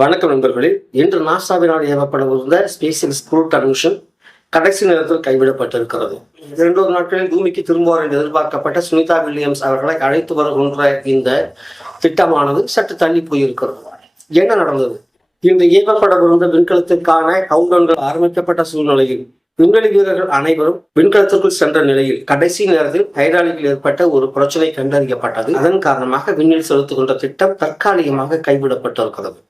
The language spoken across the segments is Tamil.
வணக்கம் நண்பர்களே. இன்று நாசாவினால் ஏவப்படவிருந்த ஸ்பேஸ் க்ரூ மிஷன் கடைசி நேரத்தில் கைவிடப்பட்டிருக்கிறது. 2 நாட்களில் பூமிக்கு திரும்புவார் என்று எதிர்பார்க்கப்பட்ட சுனிதா வில்லியம்ஸ் அவர்களை அழைத்து வருகின்ற இந்த திட்டமானது சற்று தள்ளி போயிருக்கிறது. என்ன நடந்தது? இன்று ஏவப்படவிருந்த விண்கலத்திற்கான கவுண்டவுன்கள் ஆரம்பிக்கப்பட்ட சூழ்நிலையில் விண்வெளி வீரர்கள் அனைவரும் விண்கலத்திற்குள் சென்ற நிலையில் கடைசி நேரத்தில் ஹைட்ராலிக்கில் ஏற்பட்ட ஒரு பிரச்சனை கண்டறியப்பட்டது. அதன் காரணமாக விண்ணில் செலுத்துகின்ற திட்டம் தற்காலிகமாக கைவிடப்பட்டிருக்கிறது.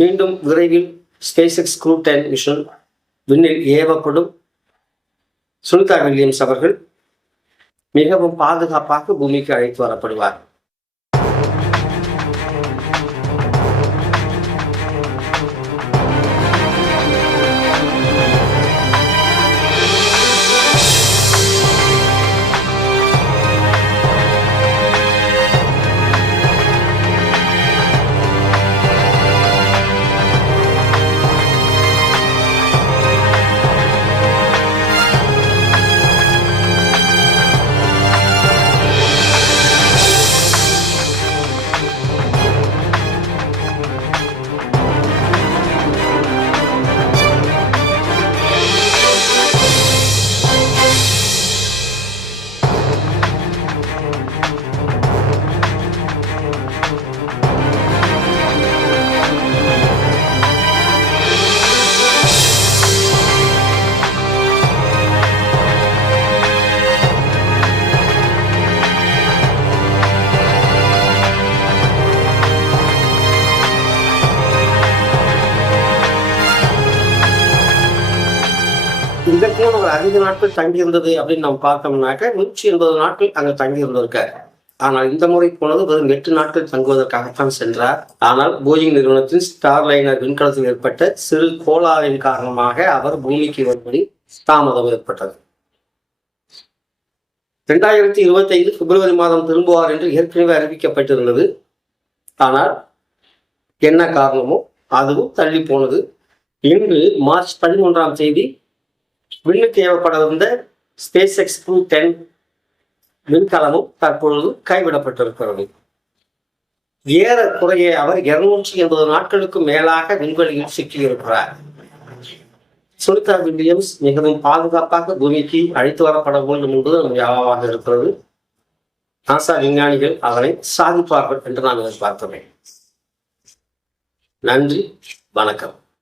மீண்டும் விரைவில் ஸ்பேஸ் க்ரூ மிஷன் விண்ணில் ஏவப்படும். சுனிதா வில்லியம்ஸ் அவர்கள் மிகவும் பாதுகாப்பாக பூமிக்கு அழைத்து வரப்படுவார். இதற்கு ஒரு அதிக நாட்கள் தங்கியிருந்தது அப்படின்னு நம்ம பார்த்தோம்னாக்க 180 நாட்கள் அங்கே தங்கியிருந்திருக்காரு. ஆனால் இந்த முறை போனது வெறும் 8 நாட்கள் தங்குவதற்காகத்தான் சென்றார். ஆனால் போயிங் நிறுவனத்தின் ஸ்டார்லைனர் விண்கலத்தில் ஏற்பட்ட சிறு கோளாறின் காரணமாக அவர் பூமிக்கு வரும்படி தாமதம் ஏற்பட்டது. 2025 பிப்ரவரி மாதம் திரும்புவார் என்று ஏற்கனவே அறிவிக்கப்பட்டிருந்தது. ஆனால் என்ன காரணமோ அதுவும் தள்ளி போனது. இன்று மார்ச் 11ஆம் தேதி விண்ணுக்கு ஏவப்படவிருந்த ஸ்பேஸ் க்ரூ விண்கலமும் தற்பொழுது கைவிடப்பட்டிருக்கிறது. ஏறக்குறைய அவர் 280 நாட்களுக்கு மேலாக விண்வெளியில் சிக்கியிருக்கிறார். சுனிதா வில்லியம்ஸ் மிகவும் பாதுகாப்பாக பூமிக்கு அழைத்து வரப்பட வேண்டும் என்பது நமக்கு யாவாக இருக்கிறது. நாசா விஞ்ஞானிகள் அதனை சாதிப்பார்கள் என்று நான் எதிர்பார்க்கிறேன். நன்றி, வணக்கம்.